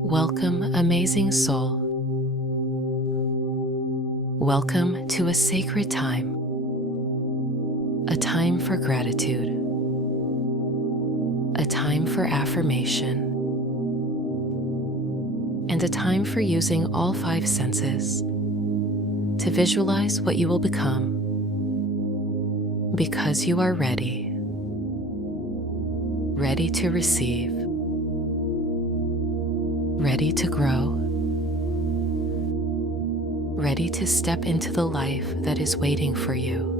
Welcome, amazing soul. Welcome to a sacred time, a time for gratitude, a time for affirmation, and a time for using all five senses to visualize what you will become, because you are ready to receive, ready to grow, ready to step into the life that is waiting for you.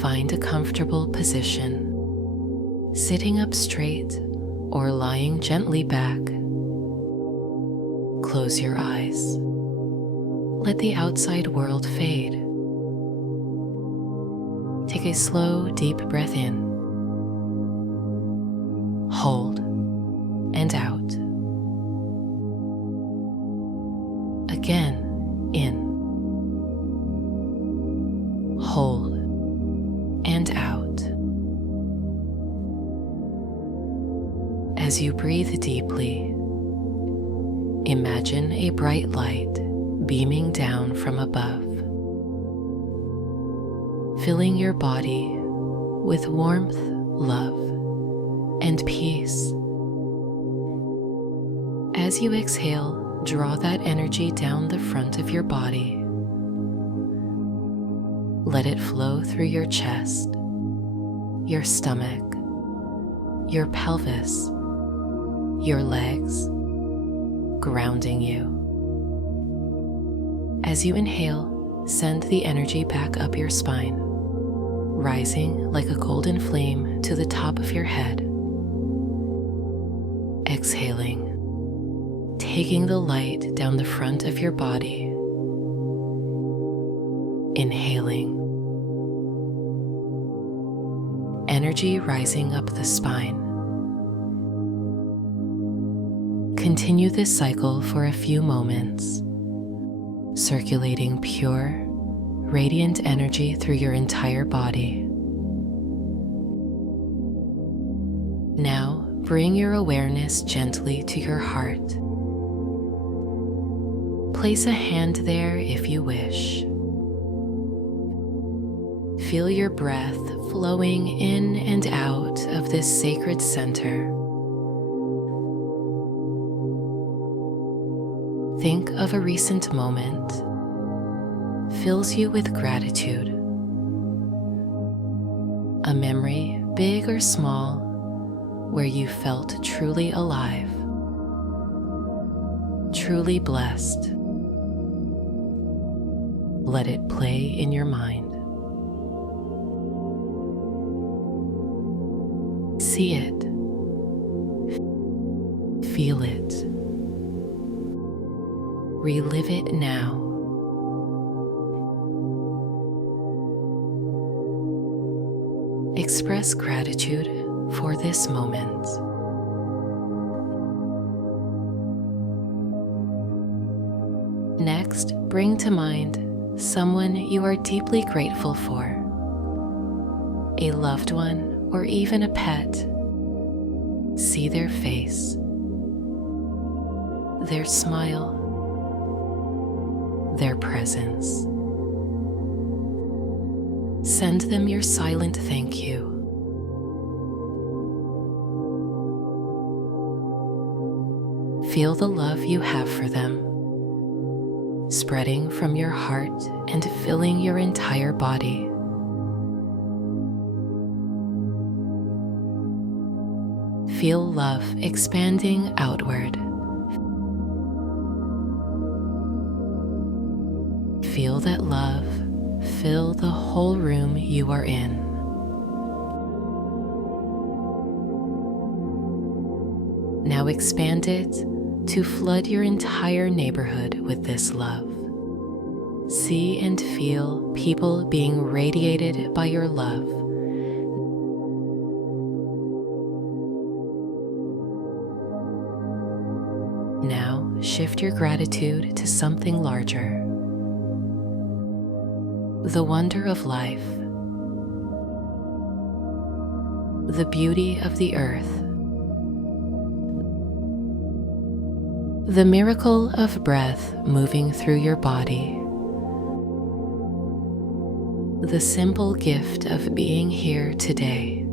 Find a comfortable position, sitting up straight or lying gently back. Close your eyes. Let the outside world fade. Take a slow, deep breath in. Hold and out. Again, in. Hold and out. As you breathe deeply, imagine a bright light beaming down from above, filling your body with warmth, love, and peace. As you exhale, draw that energy down the front of your body. Let it flow through your chest, your stomach, your pelvis, your legs, grounding you. As you inhale, send the energy back up your spine, rising like a golden flame to the top of your head. Exhaling, taking the light down the front of your body. Inhaling, energy rising up the spine. Continue this cycle for a few moments, circulating pure, radiant energy through your entire body. Now, bring your awareness gently to your heart. Place a hand there if you wish. Feel your breath flowing in and out of this sacred center. Think of a recent moment fills you with gratitude. A memory, big or small, where you felt truly alive, truly blessed. Let it play in your mind. See it. Feel it. Relive it now. Express gratitude for this moment. Next, bring to mind someone you are deeply grateful for, a loved one or even a pet. See their face, their smile, their presence. Send them your silent thank you. Feel the love you have for them, spreading from your heart and filling your entire body. Feel love expanding outward. Feel that love fill the whole room you are in. Now expand it to flood your entire neighborhood with this love. See and feel people being radiated by your love. Now shift your gratitude to something larger. The wonder of life, the beauty of the earth, The miracle of breath moving through your body. The simple gift of being here today.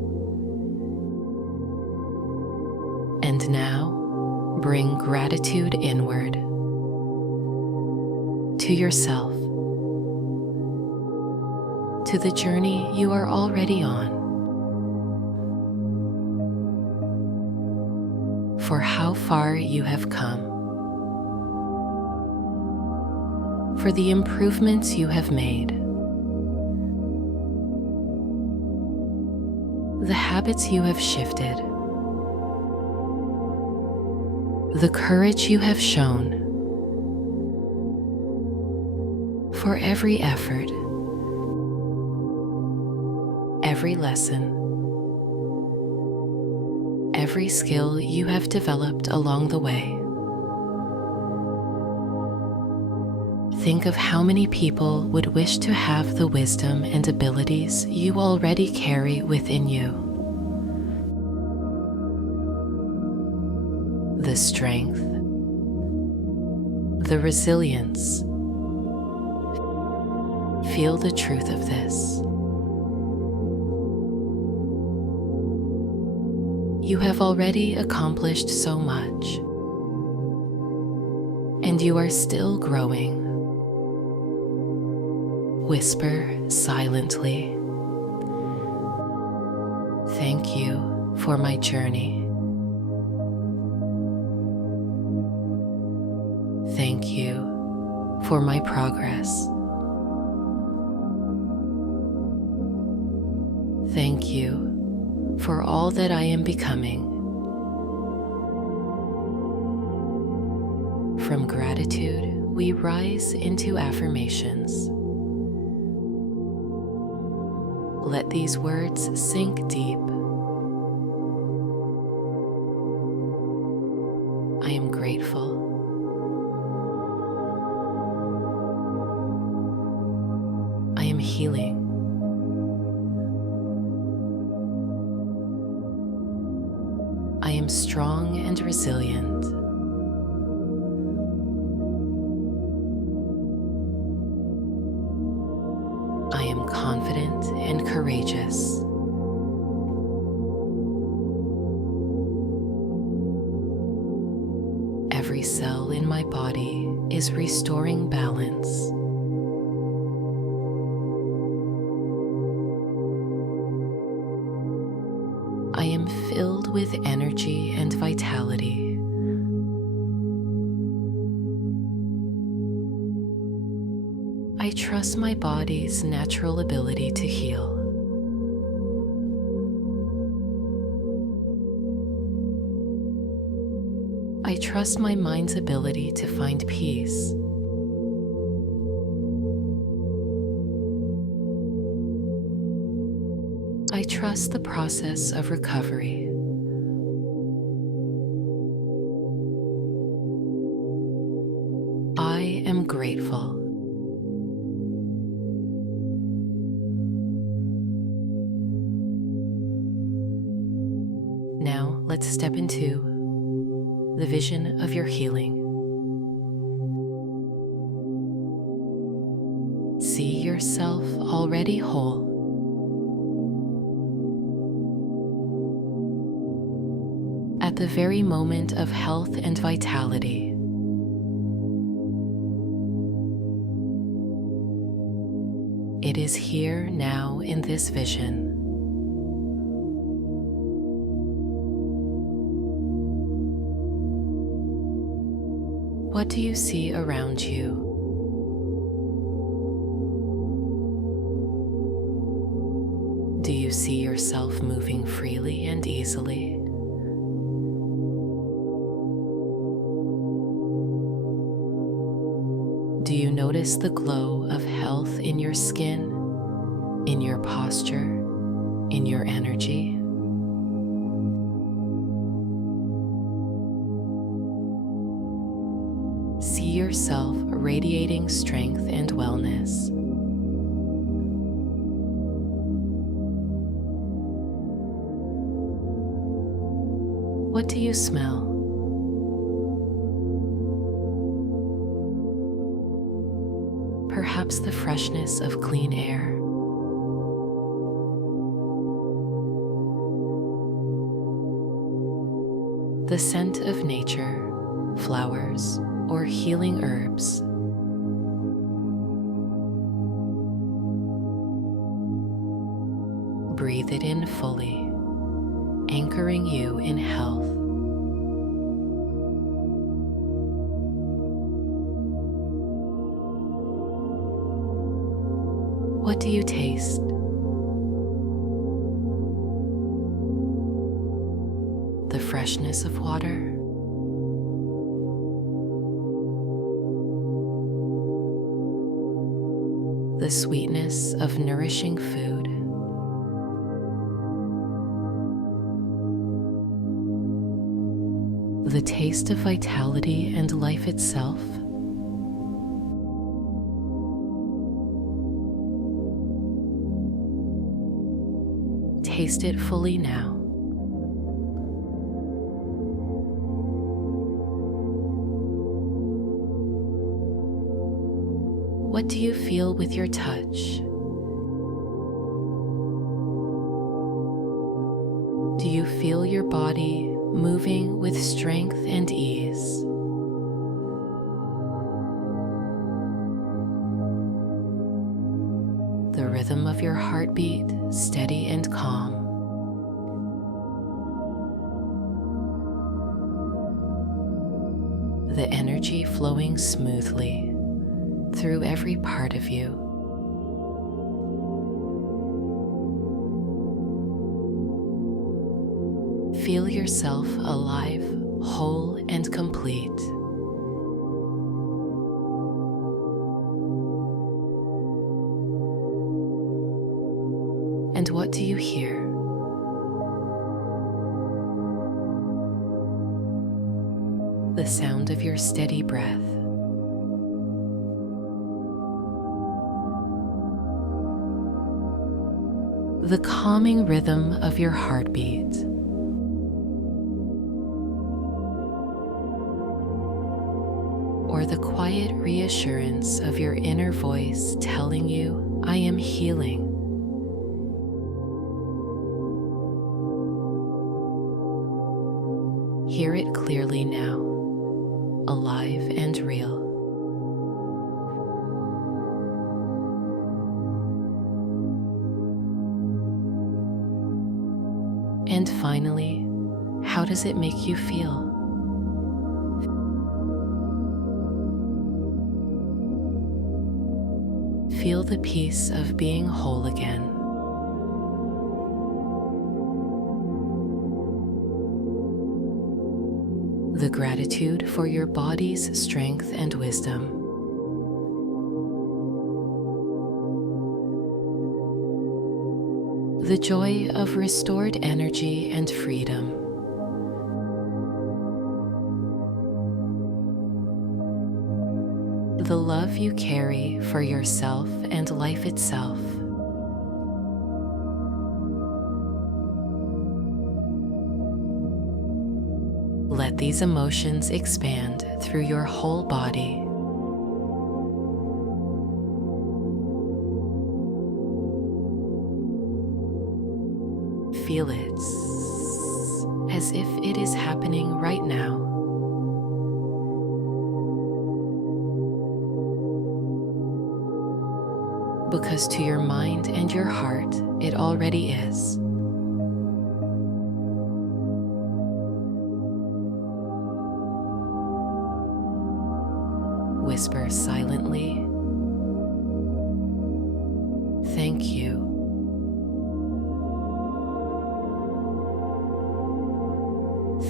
And now, bring gratitude inward to yourself, to the journey you are already on, for how far you have come, for the improvements you have made, the habits you have shifted, the courage you have shown, for every effort, every lesson, every skill you have developed along the way. Think of how many people would wish to have the wisdom and abilities you already carry within you. The strength, the resilience. Feel the truth of this. You have already accomplished so much, and you are still growing. Whisper silently, "Thank you for my journey. Thank you for my progress. Thank you for all that I am becoming." From gratitude, we rise into affirmations. Let these words sink deep. I am grateful. I am healing. I am strong and resilient. I am confident and courageous. Every cell in my body is restoring balance. I am filled with energy and vitality. I trust my body's natural ability to heal. I trust my mind's ability to find peace. I trust the process of recovery. I am grateful. Now let's step into the vision of your healing. See yourself already whole. At the very moment of health and vitality. It is here now in this vision. What do you see around you? Do you see yourself moving freely and easily? Do you notice the glow of health in your skin, in your posture, in your energy? See yourself radiating strength and wellness. What do you smell? perhaps the freshness of clean air. The scent of nature, flowers, or healing herbs. Breathe it in fully, anchoring you in health. What do you taste? The freshness of water? The sweetness of nourishing food? The taste of vitality and life itself? Taste it fully now. What do you feel with your touch? Do you feel your body moving with strength and ease? The rhythm of your heartbeat steady and calm. The energy flowing smoothly through every part of you. Feel yourself alive, whole, and complete. And what do you hear? The sound of your steady breath. The calming rhythm of your heartbeat. Or the quiet reassurance of your inner voice telling you, I am healing. Hear it clearly now, alive and real. And finally, how does it make you feel? Feel the peace of being whole again. The gratitude for your body's strength and wisdom. The joy of restored energy and freedom. The love you carry for yourself and life itself. Let these emotions expand through your whole body. Feel it as if it is happening right now. Because to your mind and your heart, it already is. Whisper silently, thank you.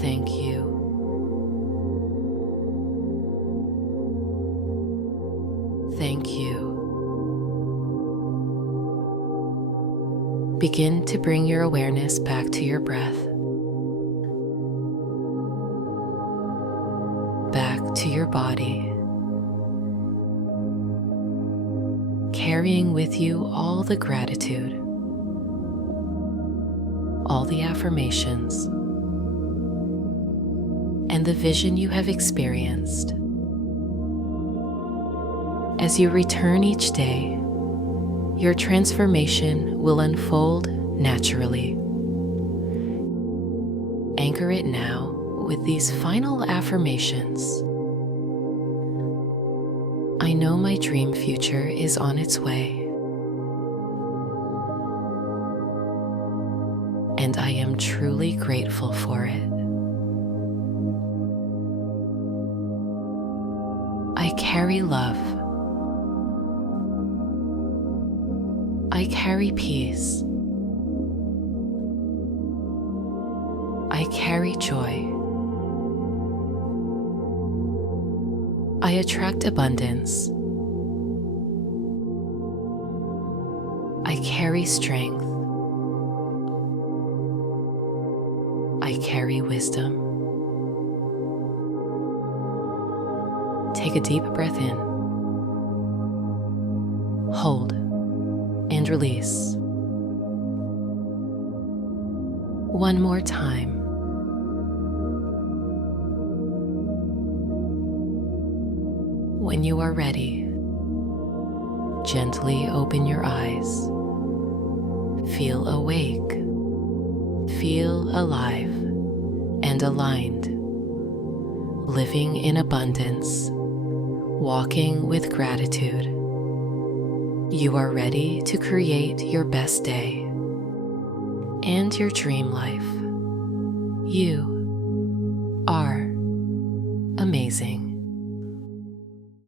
Thank you. Thank you. Begin to bring your awareness back to your breath. Back to your body. Carrying with you all the gratitude, all the affirmations, and the vision you have experienced. As you return each day, your transformation will unfold naturally. Anchor it now with these final affirmations. I know my dream future is on its way, and I am truly grateful for it. I carry love. I carry peace. I carry joy. I attract abundance. I carry strength. I carry wisdom. Take a deep breath in. Hold and release. One more time. When you are ready, gently open your eyes. Feel awake, feel alive and aligned, living in abundance, walking with gratitude. You are ready to create your best day and your dream life. You are amazing.